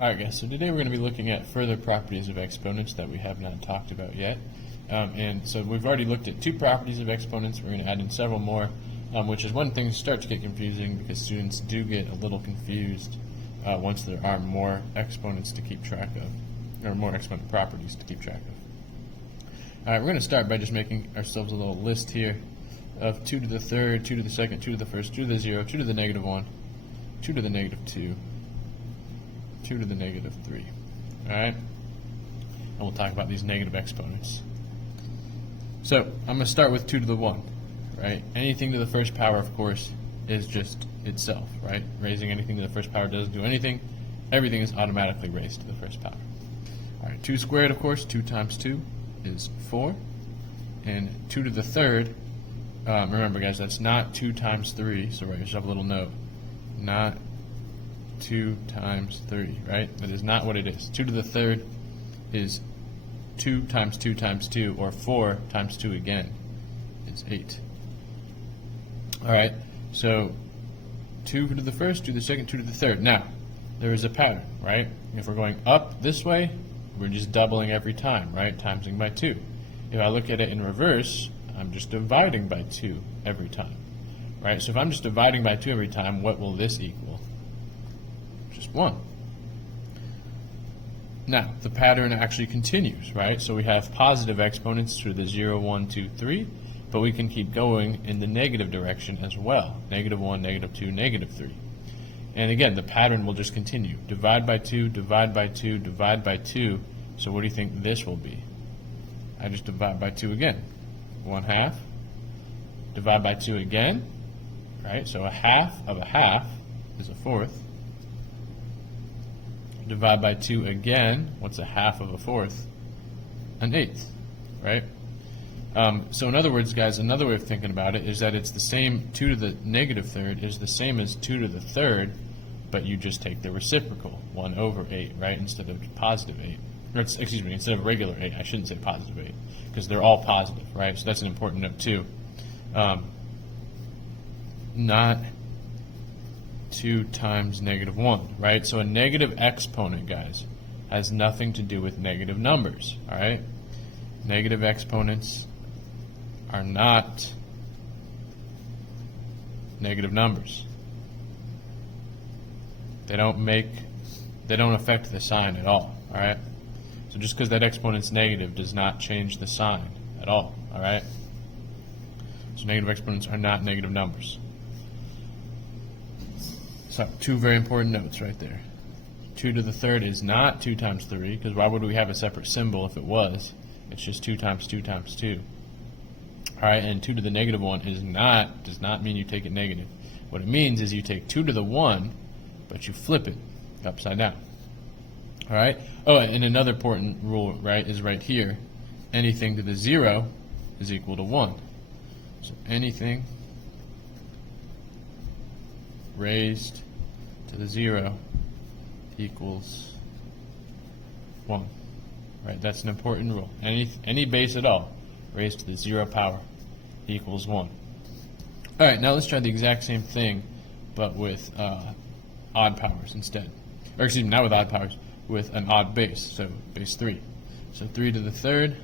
Alright guys, so today we're going to be looking at further properties of exponents that we have not talked about yet. And so we've already looked at two properties of exponents. We're going to add in several more, which is when things start to get confusing because students do get a little confused once there are more exponents to keep track of, or more exponent properties to keep track of. Alright, we're going to start by just making ourselves a little list here of 2 to the third, 2 to the second, 2 to the first, 2 to the 0, 2 to the negative 1, 2 to the negative 2, 2 to the negative 3. Alright? And we'll talk about these negative exponents. So, I'm going to start with 2 to the 1. Right? Anything to the first power, of course, is just itself. Right? Raising anything to the first power doesn't do anything. Everything is automatically raised to the first power. Alright, 2 squared, of course, 2 times 2 is 4. And 2 to the third, remember guys, that's not 2 times 3, so write yourself a little note. Not 2 times 3, right? That is not what it is. 2 to the third is 2 times 2 times 2, or 4 times 2 again is 8. Alright, so 2 to the first, 2 to the second, 2 to the third. Now, there is a pattern, right? If we're going up this way, we're just doubling every time, right? Timesing by 2. If I look at it in reverse, I'm just dividing by 2 every time, right? So if I'm just dividing by 2 every time, what will this equal? Just 1. Now, the pattern actually continues, right? So we have positive exponents through the 0, 1, 2, 3, but we can keep going in the negative direction as well. Negative 1, negative 2, negative 3. And again, the pattern will just continue. Divide by 2, divide by 2, divide by 2. So what do you think this will be? I just divide by 2 again. 1/2. Divide by 2 again, right? So a half of a half is a fourth. Divide by 2 again. What's a half of a fourth? An eighth, right? So in other words, guys, another way of thinking about it is that it's the same. 2 to the negative third is the same as 2 to the third, but you just take the reciprocal, 1 over 8, right, instead of positive 8. Or, excuse me, instead of regular 8. I shouldn't say positive 8, because they're all positive, right? So that's an important note, too. Not 2 times negative 1, right? So a negative exponent, guys, has nothing to do with negative numbers, all right? Negative exponents are not negative numbers. They don't affect the sign at all right? So just because that exponent's negative does not change the sign at all right? So negative exponents are not negative numbers. So 2 very important notes right there. 2 to the third is not 2 times 3, because why would we have a separate symbol if it was? It's just 2 times 2 times 2. Alright, and 2 to the negative 1 does not mean you take it negative. What it means is you take 2 to the 1, but you flip it upside down. Alright? Oh, and another important rule, right, is right here. Anything to the 0 is equal to 1. So anything raised to the 0 equals 1. Right? That's an important rule. Any base at all raised to the 0 power equals 1. Alright, now let's try the exact same thing, but with odd powers instead. Or excuse me, not with odd powers, with an odd base, so base 3. So 3 to the third,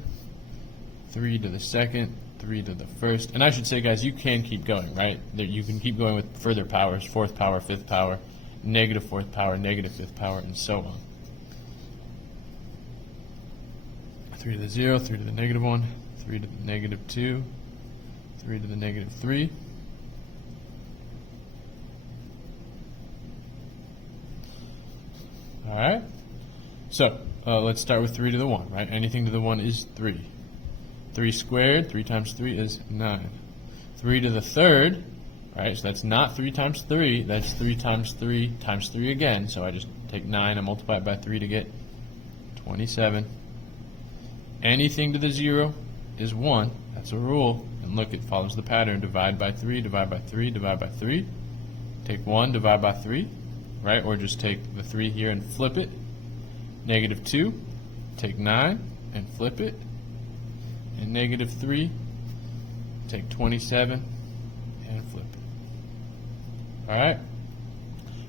3 to the second, 3 to the first. And I should say, guys, you can keep going, right? You can keep going with further powers, 4th power, 5th power, negative 4th power, negative 5th power, and so on. 3 to the 0, 3 to the negative 1, 3 to the negative 2, 3 to the negative 3. Alright, so let's start with 3 to the 1, right? Anything to the 1 is 3. 3 squared, 3 times 3 is 9. 3 to the third, right? So that's not 3 times 3, that's 3 times 3 times 3 again. So I just take 9 and multiply it by 3 to get 27. Anything to the 0 is 1. That's a rule. And look, it follows the pattern. Divide by 3, divide by 3, divide by 3. Take 1, divide by 3, right? Or just take the 3 here and flip it. Negative 2, take 9 and flip it. And negative 3, take 27 and flip it. Alright?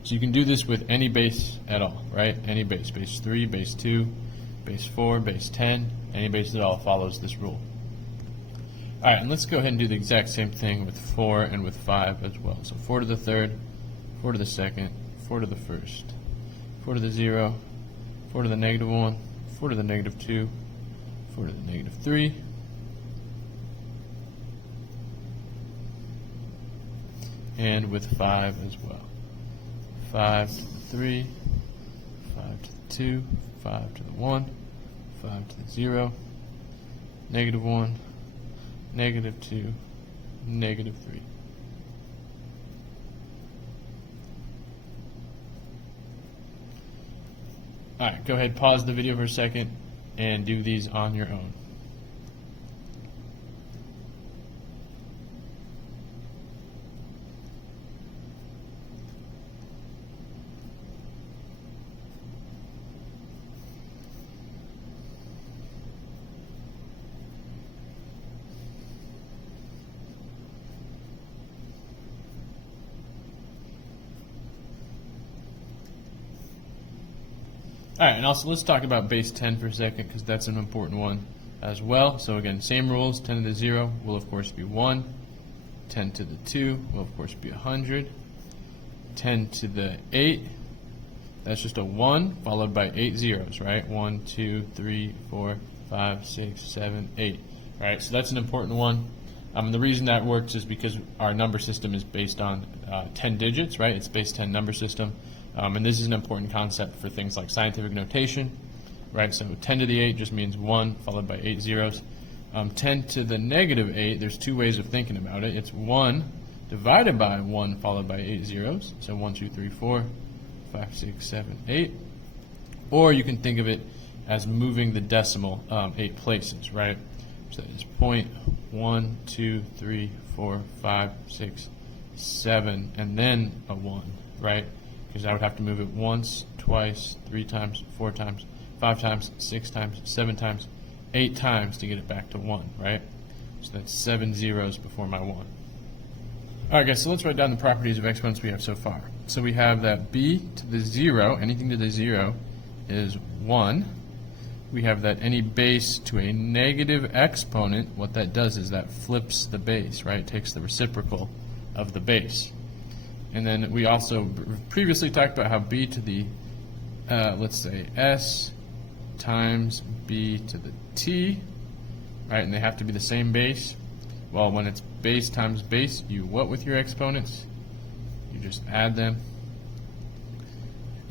So you can do this with any base at all, right? Any base, base 3, base 2, base 4, base 10, any base at all follows this rule. All right, and let's go ahead and do the exact same thing with 4 and with 5 as well. So 4 to the third, 4 to the second, 4 to the first, 4 to the 0, 4 to the negative 1, 4 to the negative 2, 4 to the negative 3, and with 5 as well. 5 to the 3, 5 to the 2, 5 to the 1, 5 to the 0, negative 1, negative 2, negative 3. All right, go ahead, pause the video for a second, and do these on your own. All right, and also let's talk about base 10 for a second, because that's an important one as well. So again, same rules. 10 to the 0 will of course be 1. 10 to the 2 will of course be 100. 10 to the 8, that's just a 1 followed by 8 zeros, right? 1, 2, 3, 4, 5, 6, 7, 8. All right, so that's an important one. The reason that works is because our number system is based on 10 digits, right? It's base 10 number system. And this is an important concept for things like scientific notation, right? So 10 to the 8 just means 1 followed by 8 zeros. 10 to the negative 8, there's two ways of thinking about it. It's 1 divided by 1 followed by 8 zeros. So 1, 2, 3, 4, 5, 6, 7, 8. Or you can think of it as moving the decimal 8 places, right? So that is 0.1, 2, 3, 4, 5, 6, 7, and then a 1, right? Because I would have to move it once, twice, 3 times, 4 times, 5 times, 6 times, 7 times, 8 times to get it back to 1, right? So that's 7 zeros before my 1. All right, guys, so let's write down the properties of exponents we have so far. So we have that b to the 0, anything to the 0, is 1. We have that any base to a negative exponent, what that does is that flips the base, right? It takes the reciprocal of the base. And then we also previously talked about how b to the, let's say, s times b to the t, right? And they have to be the same base. Well, when it's base times base, you what with your exponents? You just add them.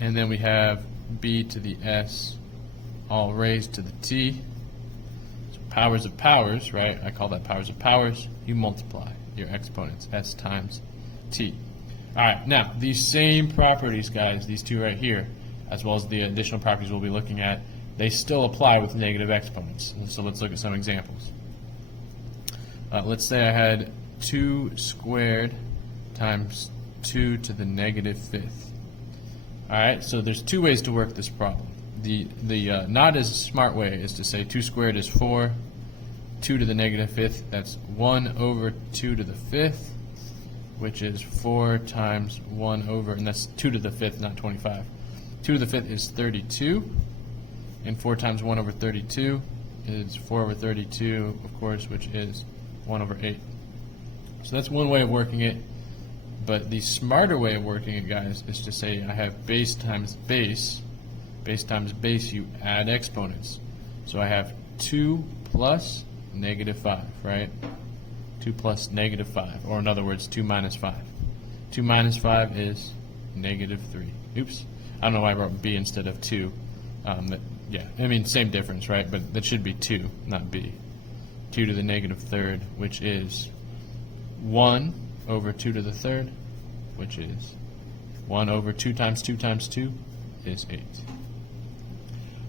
And then we have b to the s all raised to the t. So powers of powers, right? I call that powers of powers. You multiply your exponents, s times t. All right, now these same properties, guys, these two right here, as well as the additional properties we'll be looking at, they still apply with negative exponents. So let's look at some examples. Let's say I had 2 squared times 2 to the negative 5th. All right, so there's two ways to work this problem. The not as smart way is to say 2 squared is 4, 2 to the negative 5th, that's 1 over 2 to the 5th, which is 4 times 1 over, and that's 2 to the 5th, not 25. 2 to the 5th is 32, and 4 times 1 over 32 is 4 over 32, of course, which is 1 over 8. So that's one way of working it, but the smarter way of working it, guys, is to say I have base times base. Base times base, you add exponents. So I have 2 plus negative 5, right? 2 plus negative 5, or in other words, 2 minus 5. 2 minus 5 is negative 3. Oops, I don't know why I wrote b instead of 2. Yeah, I mean, same difference, right? But that should be 2, not b. 2 to the negative third, which is 1 over 2 to the third, which is 1 over 2 times 2 times 2 is 8.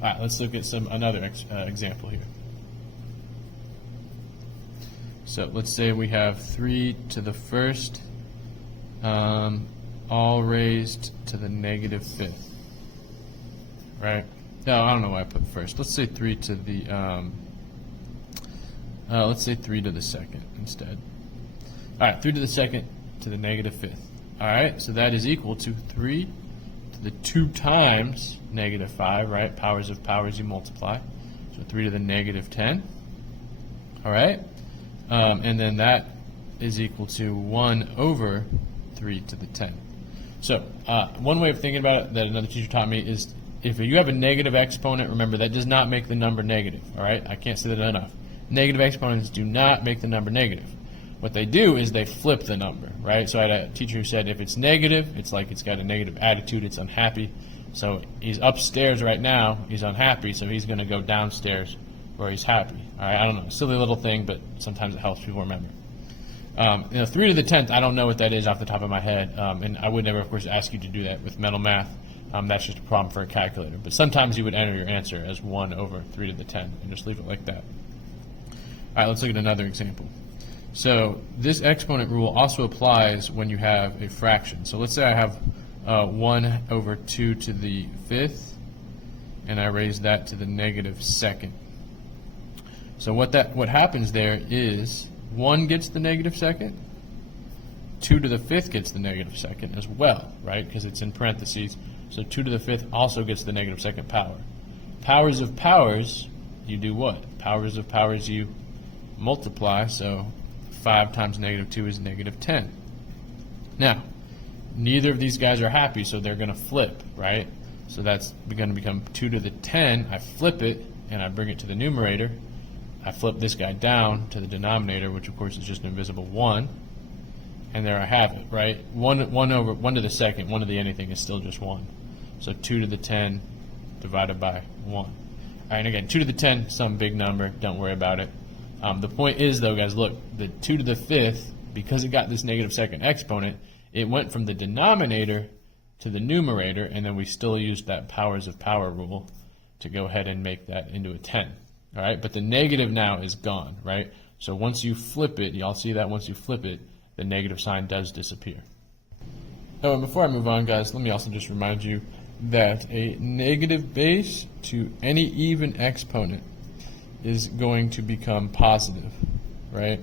All right, let's look at another example here. So let's say we have 3 to the first, all raised to the negative 5th, right? No, I don't know why I put first. Let's say 3 to the, let's say 3 to the second instead. All right, 3 to the second to the negative 5th. All right, so that is equal to 3 to the 2 times negative 5, right? Powers of powers, you multiply. So 3 to the negative 10. All right, and then that is equal to 1 over 3 to the 10. So one way of thinking about it that another teacher taught me is if you have a negative exponent, remember that does not make the number negative, all right? I can't say that enough. Negative exponents do not make the number negative. What they do is they flip the number, right? So I had a teacher who said if it's negative, it's like it's got a negative attitude, it's unhappy. So he's upstairs right now, he's unhappy, so he's going to go downstairs where he's happy. All right, I don't know, silly little thing, but sometimes it helps people remember. 3 to the 10th, I don't know what that is off the top of my head, and I would never, of course, ask you to do that with mental math. That's just a problem for a calculator. But sometimes you would enter your answer as 1 over 3 to the 10 and just leave it like that. All right, let's look at another example. So this exponent rule also applies when you have a fraction. So let's say I have 1 over 2 to the 5th, and I raise that to the negative 2nd. So what happens there is 1 gets the negative 2nd, 2 to the 5th gets the negative 2nd as well, right? Because it's in parentheses. So 2 to the 5th also gets the negative 2nd power. Powers of powers, you do what? Powers of powers, you multiply. So 5 times negative 2 is negative 10. Now, neither of these guys are happy, so they're going to flip, right? So that's going to become 2 to the 10. I flip it, and I bring it to the numerator. I flip this guy down to the denominator, which of course is just an invisible 1. And there I have it, right? 1 to the 2nd, 1 to the anything is still just 1. So 2 to the 10 divided by 1. All right, and again, 2 to the 10, some big number. Don't worry about it. The point is, though, guys, look, the 2 to the 5th, because it got this negative 2nd exponent, it went from the denominator to the numerator, and then we still used that powers of power rule to go ahead and make that into a 10. All right, but the negative now is gone, right? So once you flip it, y'all see that once you flip it, the negative sign does disappear. Oh, and before I move on, guys, let me also just remind you that a negative base to any even exponent is going to become positive, right?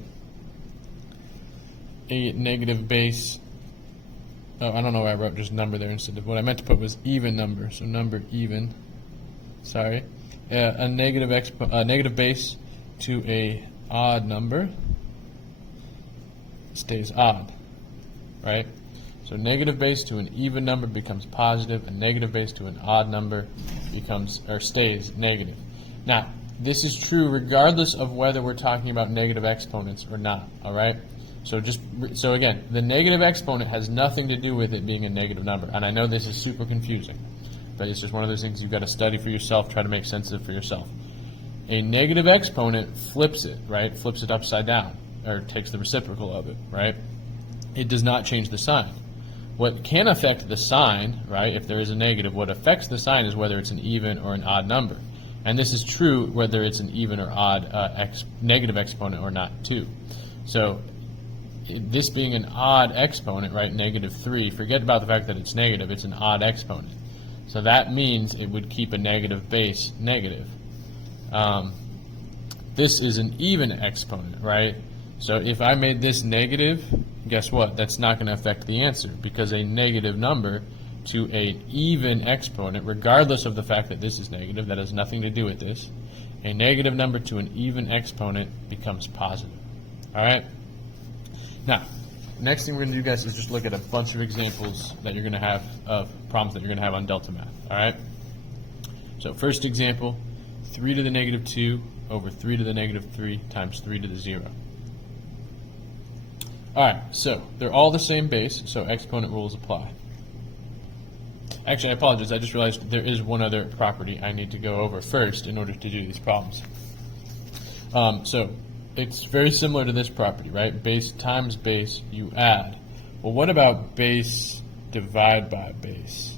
A negative base, I don't know why I wrote just number there instead of what I meant to put was even number, so number even, sorry. A negative base to a odd number stays odd, right? So negative base to an even number becomes positive, a negative base to an odd number stays negative. Now, this is true regardless of whether we're talking about negative exponents or not, all right? So again, the negative exponent has nothing to do with it being a negative number, and I know this is super confusing, but it's just one of those things you've got to study for yourself, try to make sense of it for yourself. A negative exponent flips it, right? Flips it upside down, or takes the reciprocal of it, right? It does not change the sign. What can affect the sign, right, if there is a negative, what affects the sign is whether it's an even or an odd number. And this is true whether it's an even or odd negative exponent or not, too. So this being an odd exponent, right, negative 3, forget about the fact that it's negative, it's an odd exponent. So that means it would keep a negative base negative. This is an even exponent, right? So if I made this negative, guess what? That's not going to affect the answer because a negative number to an even exponent, regardless of the fact that this is negative, that has nothing to do with this, a negative number to an even exponent becomes positive. All right? Now, next thing we're going to do, guys, is just look at a bunch of examples that you're going to have of problems that you're going to have on delta math. All right? So first example, 3 to the negative 2 over 3 to the negative 3 times 3 to the 0. All right, so they're all the same base, so exponent rules apply. Actually, I apologize. I just realized there is one other property I need to go over first in order to do these problems. So it's very similar to this property, right? Base times base, you add. Well, what about base divide by base?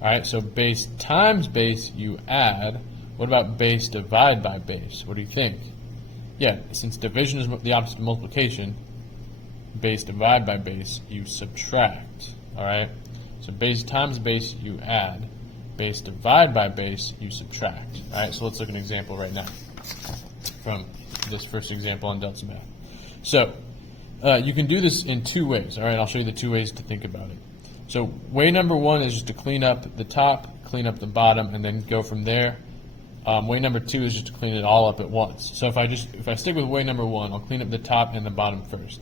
All right, so base times base, you add. What about base divide by base? What do you think? Yeah, since division is the opposite of multiplication, base divide by base, you subtract. All right? So base times base, you add. Base divide by base, you subtract. All right, so let's look at an example right now from this first example on delta math. So You can do this in two ways. All right, I'll show you the two ways to think about it. So way number one is just to clean up the top, clean up the bottom, and then go from there. Way number two is just to clean it all up at once. So if I stick with way number one, I'll clean up the top and the bottom first.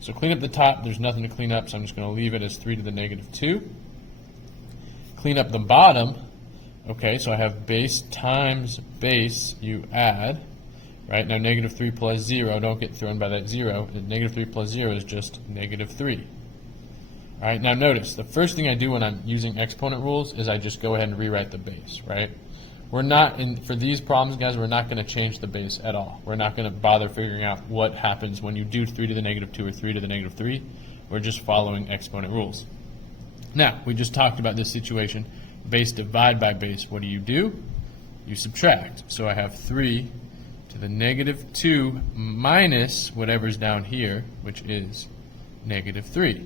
So clean up the top, there's nothing to clean up, so I'm just going to leave it as 3 to the negative 2. Clean up the bottom, okay, so I have base times base, you add, right? Now negative 3 plus 0, don't get thrown by that 0. Negative 3 plus 0 is just negative 3. All right, now notice, the first thing I do when I'm using exponent rules is I just go ahead and rewrite the base, right? We're not, for these problems, guys, we're not going to change the base at all. We're not going to bother figuring out what happens when you do 3 to the negative 2 or 3 to the negative 3. We're just following exponent rules. Now, we just talked about this situation. Base divide by base. What do? You subtract. So I have 3 to the negative 2 minus whatever's down here, which is negative 3.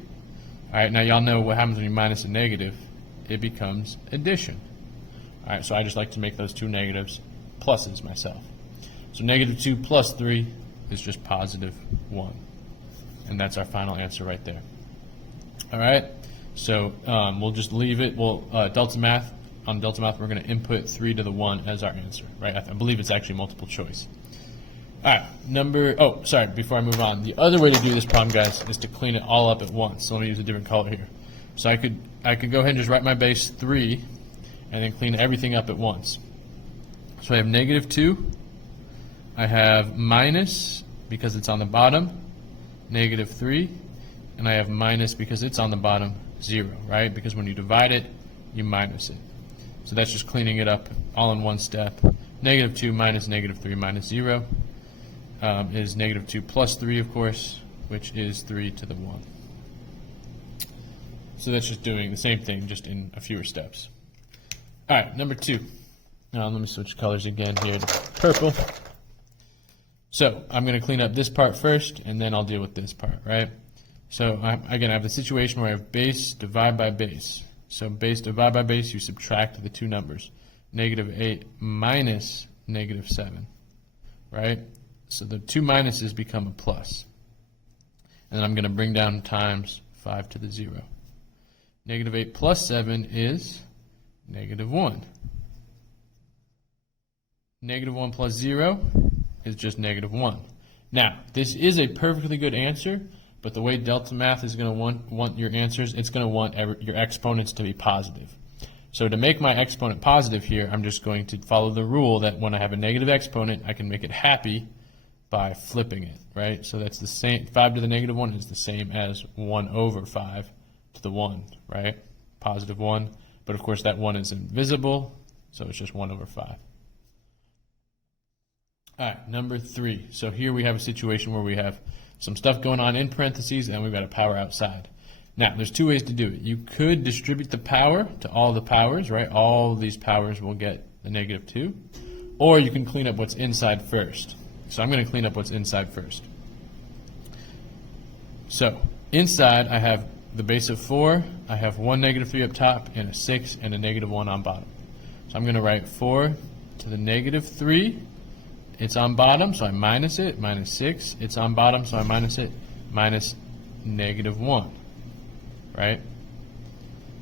All right, now y'all know what happens when you minus a negative. It becomes addition. All right, so I just like to make those two negatives pluses myself. So negative 2 plus 3 is just positive 1. And that's our final answer right there. All right, so we'll just leave it. On Delta Math, we're going to input 3 to the 1 as our answer, right? I believe it's actually multiple choice. All right, before I move on, the other way to do this problem, guys, is to clean it all up at once. So let me use a different color here. So I could go ahead and just write my base 3 and then clean everything up at once. So I have negative 2, I have minus, because it's on the bottom, negative 3, and I have minus because it's on the bottom, 0, right? Because when you divide it, you minus it. So that's just cleaning it up all in one step. Negative 2 minus negative 3 minus 0 is negative 2 plus 3, of course, which is 3 to the 1. So that's just doing the same thing, just in a fewer steps. All right, number 2. Now let me switch colors again here to purple. So I'm going to clean up this part first, and then I'll deal with this part, right? So again, I have the situation where I have base divide by base. So base divide by base, you subtract the two numbers. Negative 8 minus negative 7, right? So the two minuses become a plus. And then I'm going to bring down times 5 to the 0. Negative 8 plus 7 is negative 1. Negative 1 plus 0 is just negative 1. Now, this is a perfectly good answer, but the way Delta Math is going to want your answers, it's going to want your exponents to be positive. So to make my exponent positive here, I'm just going to follow the rule that when I have a negative exponent, I can make it happy by flipping it, right? So that's the same, 5 to the negative 1 is the same as 1 over 5 to the 1, right? Positive 1. But of course that 1 is invisible, so it's just 1 over 5. All right, number 3. So here we have a situation where we have some stuff going on in parentheses and we've got a power outside. Now, there's two ways to do it. You could distribute the power to all the powers, right? All of these powers will get the negative 2. Or you can clean up what's inside first. So I'm going to clean up what's inside first. So inside I have the base of 4, I have one negative 3 up top, and a 6, and a negative 1 on bottom. So I'm going to write 4 to the negative 3. It's on bottom, so I minus it, minus 6. It's on bottom, so I minus it, minus negative 1, right?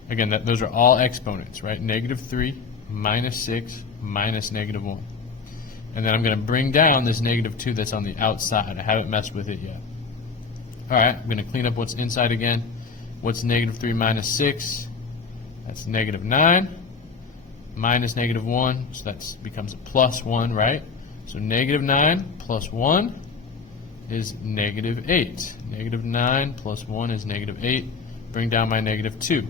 Again, those are all exponents, right? Negative 3, minus 6, minus negative 1. And then I'm going to bring down this negative 2 that's on the outside. I haven't messed with it yet. All right, I'm going to clean up what's inside again. What's negative 3 minus 6? That's negative 9. Minus negative 1, so that becomes a plus 1, right? So negative 9 plus 1 is negative 8. Negative 9 plus 1 is negative 8. Bring down my negative 2.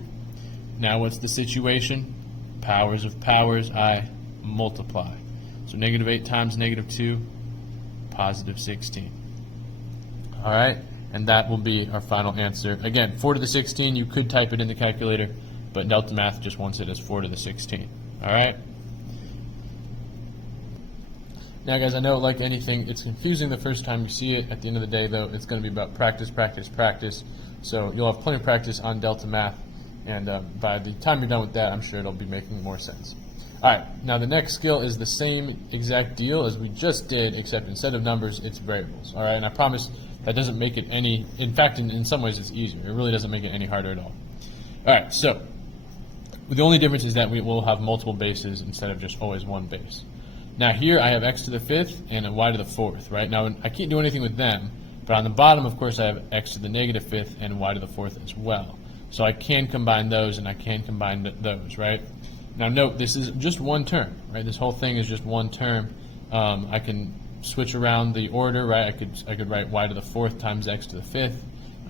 Now what's the situation? Powers of powers, I multiply. So negative 8 times negative 2, positive 16. All right, and that will be our final answer. Again, 4 to the 16, you could type it in the calculator, but Delta Math just wants it as 4 to the 16. All right? Now, guys, I know, like anything, it's confusing the first time you see it. At the end of the day, though, it's going to be about practice, practice, practice. So you'll have plenty of practice on Delta Math, and by the time you're done with that, I'm sure it'll be making more sense. All right, now the next skill is the same exact deal as we just did, except instead of numbers, it's variables. All right, and I promise That doesn't make it any, in fact, in some ways it's easier. It really doesn't make it any harder at all. All right, so the only difference is that we will have multiple bases instead of just always one base. Now here I have x to the 5th and a y to the 4th, right? Now I can't do anything with them, but on the bottom, of course, I have x to the negative 5th and y to the 4th as well. So I can combine those and I can combine those, right? Now note, this is just one term, right? This whole thing is just one term. I can switch around the order, right? I could write y to the 4th times x to the 5th.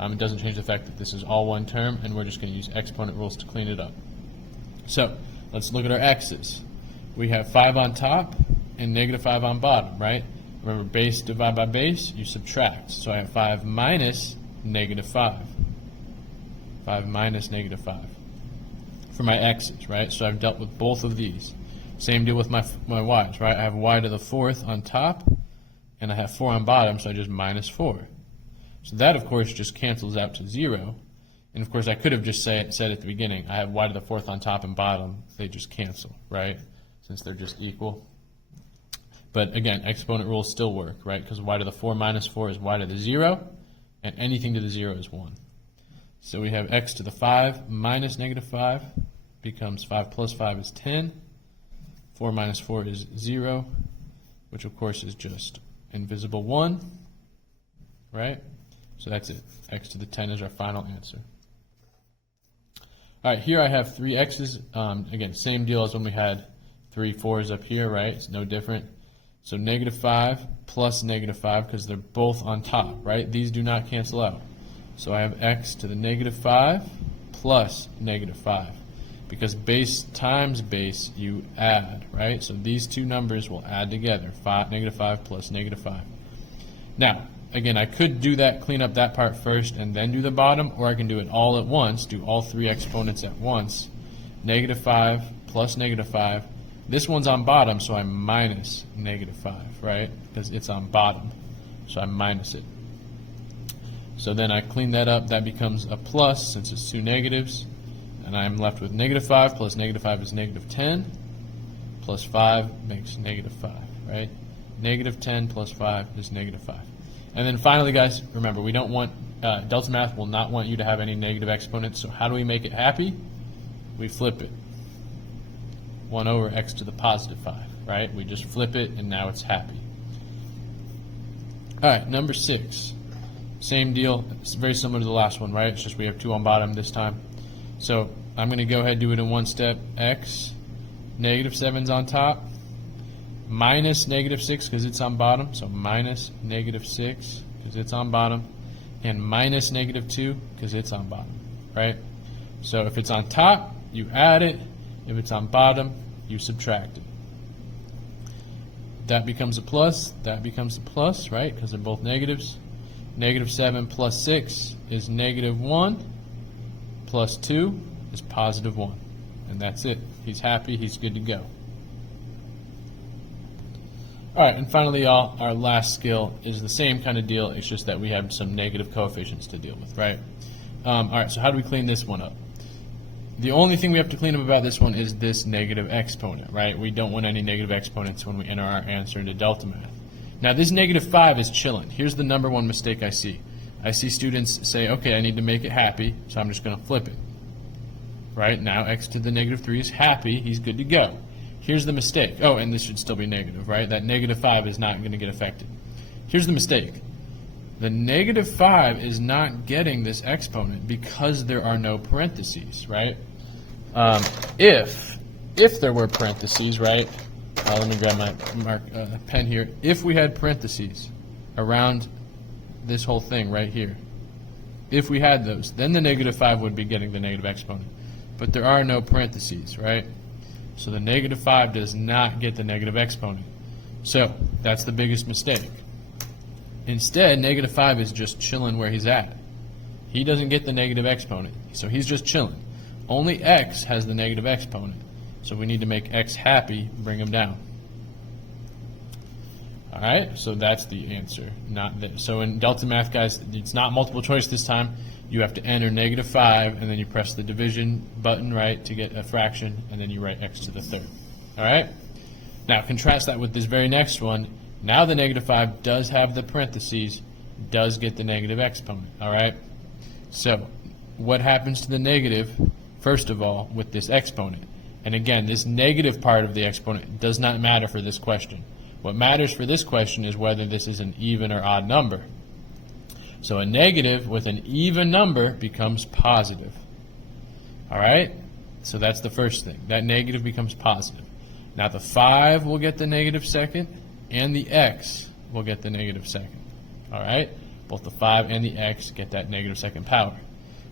It doesn't change the fact that this is all one term, and we're just going to use exponent rules to clean it up. So let's look at our x's. We have 5 on top and negative 5 on bottom, right? Remember, base divided by base, you subtract. So I have 5 minus negative 5. 5 minus negative 5 for my x's, right? So I've dealt with both of these. Same deal with my y's, right? I have y to the 4th on top, and I have 4 on bottom, so I just minus 4. So that, of course, just cancels out to 0. And, of course, I could have just said at the beginning, I have y to the 4th on top and bottom. They just cancel, right, since they're just equal. But, again, exponent rules still work, right, because y to the 4 minus 4 is y to the 0, and anything to the 0 is 1. So we have x to the 5 minus negative 5 becomes 5 plus 5 is 10. 4 minus 4 is 0, which, of course, is just invisible 1, right? So that's it. X to the 10 is our final answer. All right, here I have 3 x's. Again, same deal as when we had 3 4's up here, right? It's no different. So negative 5 plus negative 5, because they're both on top, right? These do not cancel out. So I have x to the negative 5 plus negative 5. Because base times base, you add, right? So these two numbers will add together, negative 5 plus negative 5. Now, again, I could do that, clean up that part first, and then do the bottom, or I can do it all at once, do all 3 exponents at once. Negative 5 plus negative 5. This one's on bottom, so I minus negative 5, right? Because it's on bottom, so I minus it. So then I clean that up. That becomes a plus, since it's 2 negatives. And I'm left with negative 5 plus negative 5 is negative 10. Plus 5 makes negative 5, right? Negative 10 plus 5 is negative 5. And then finally, guys, remember, we don't want, Delta Math will not want you to have any negative exponents. So how do we make it happy? We flip it. 1 over x to the positive 5, right? We just flip it, and now it's happy. All right, number 6. Same deal. It's very similar to the last one, right? It's just we have 2 on bottom this time. So I'm going to go ahead and do it in one step. X, negative 7's on top, minus negative 6 because it's on bottom. So minus negative 6 because it's on bottom, and minus negative 2 because it's on bottom, right? So if it's on top, you add it. If it's on bottom, you subtract it. That becomes a plus. That becomes a plus, right? Because they're both negatives. Negative 7 plus 6 is negative 1. Plus 2 is positive 1. And that's it. He's happy. He's good to go. All right, and finally, y'all, our last skill is the same kind of deal. It's just that we have some negative coefficients to deal with, right? All right, so how do we clean this one up? The only thing we have to clean up about this one is this negative exponent, right? We don't want any negative exponents when we enter our answer into Delta Math. Now, this negative 5 is chilling. Here's the number one mistake I see. I see students say, okay, I need to make it happy, so I'm just going to flip it. Right? Now, x to the negative 3 is happy. He's good to go. Here's the mistake. Oh, and this should still be negative, right? That negative 5 is not going to get affected. Here's the mistake. The negative 5 is not getting this exponent because there are no parentheses, right? If there were parentheses, right? Let me grab my pen here. If we had parentheses around this whole thing right here, if we had those, then the negative 5 would be getting the negative exponent. But there are no parentheses, right? So the negative 5 does not get the negative exponent. So that's the biggest mistake. Instead, negative 5 is just chilling where he's at. He doesn't get the negative exponent, so he's just chilling. Only x has the negative exponent. So we need to make x happy, bring him down. All right, so that's the answer. Not this. So in Delta Math, guys, it's not multiple choice this time. You have to enter negative 5, and then you press the division button, right, to get a fraction, and then you write x to the 3rd. All right? Now, contrast that with this very next one. Now the negative 5 does have the parentheses. does get the negative exponent, all right? So what happens to the negative, first of all, with this exponent? And again, this negative part of the exponent does not matter for this question. What matters for this question is whether this is an even or odd number. So a negative with an even number becomes positive. All right? So that's the first thing. That negative becomes positive. Now the 5 will get the negative second, and the x will get the negative second. All right? Both the 5 and the x get that negative second power.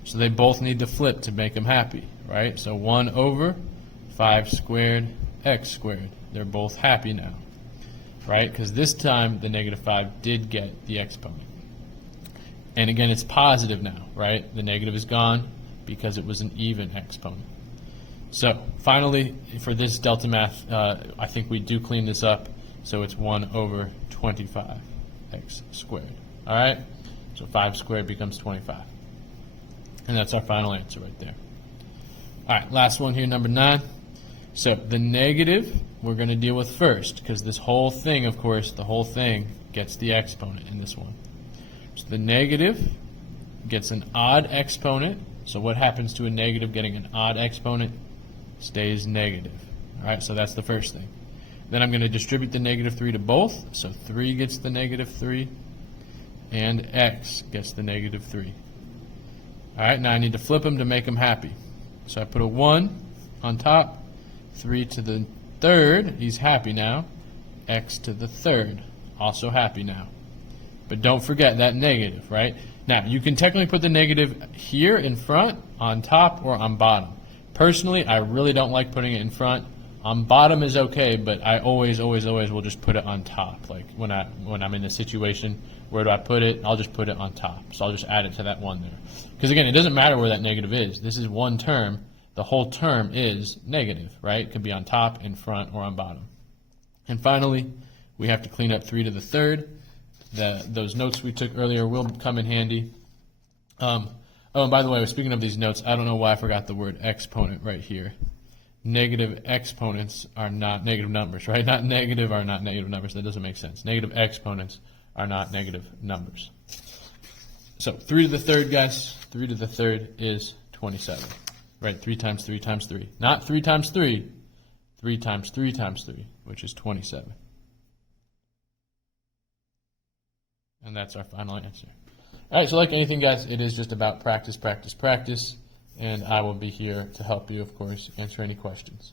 So they both need to flip to make them happy, right? So 1 over 5 squared x squared. They're both happy now, right? Because this time the negative 5 did get the exponent. And again, it's positive now, right? The negative is gone because it was an even exponent. So finally, for this delta math, I think we do clean this up. So it's 1 over 25 x squared. All right? So 5 squared becomes 25. And that's our final answer right there. All right, last one here, number 9. So the negative we're going to deal with first, because this whole thing, of course, the whole thing gets the exponent in this one. So the negative gets an odd exponent. So what happens to a negative getting an odd exponent? Stays negative. All right, so that's the first thing. Then I'm going to distribute the negative 3 to both. So 3 gets the negative 3, and x gets the negative 3. All right, now I need to flip them to make them happy. So I put a 1 on top, 3 to the third, he's happy now. X to the third, also happy now. But don't forget that negative, right? Now, you can technically put the negative here in front, on top, or on bottom. Personally, I really don't like putting it in front. On bottom is okay, but I always will just put it on top. Like when I'm in a situation, where do I put it? I'll just put it on top. So I'll just add it to that 1 there. Because again, it doesn't matter where that negative is. This is one term. The whole term is negative, right? It could be on top, in front, or on bottom. And finally, we have to clean up 3 to the third. Those notes we took earlier will come in handy. Oh, and by the way, speaking of these notes, I don't know why I forgot the word exponent right here. Negative exponents are not negative numbers, right? Not negative are not negative numbers. That doesn't make sense. Negative exponents are not negative numbers. So 3 to the third, guys. 3 to the third is 27. Right? 3 times 3 times 3. Not 3 times 3. 3 times 3 times 3, which is 27. And that's our final answer. All right, so like anything, guys, it is just about practice, practice, practice. And I will be here to help you, of course, answer any questions.